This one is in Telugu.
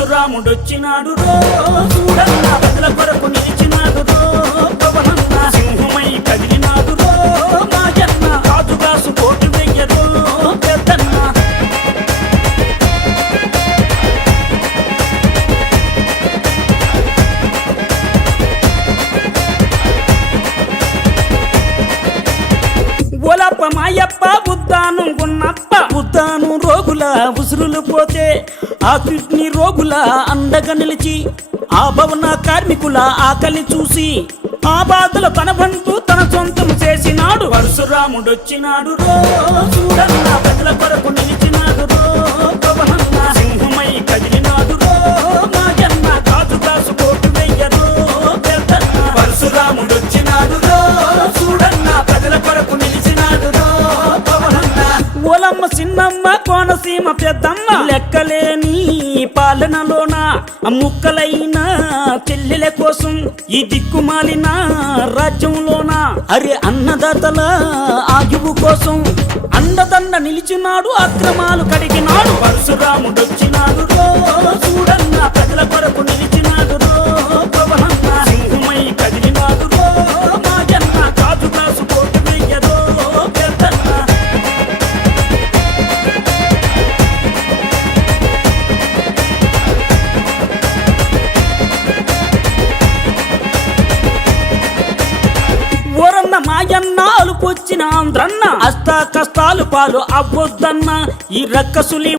పరశురాముడొచ్చినాడు రో చూడన్న ప్రజల మాయప్ప ఉద్దాను గున్నప్ప ఉద్దాను రోగుల ఉసురులు పోతే ఆ కిడ్నీ రోగుల అండగా నిలిచి ఆ భవన కార్మికుల ఆకలి చూసి ఆ బాధల తన బంటు తన సొంతం చేసినాడు. పరశురాముడొచ్చినాడు రో చూడన్న ప్రజల కొరకు నిలిచి ఓలమ్మ చిన్నమ్మ కోనసీమ పెద్దమ్మ. లెక్కలేని పాలనలోన ముక్కలైన చెల్లెల కోసం ఈ దిక్కుమాలిన రాజ్యంలోన అరే అన్నదాతల ఆయువు కోసం అండదండ నిలిచినాడు అక్రమాలు కడిగినాడు. పరశురాముడొచ్చినాడు రో. మాయన్న అలుపొచ్చిన ఆంధ్రన్న అష్ట కష్టాలు పాలు అవ్వొద్దన్న. ఈ రక్కసులి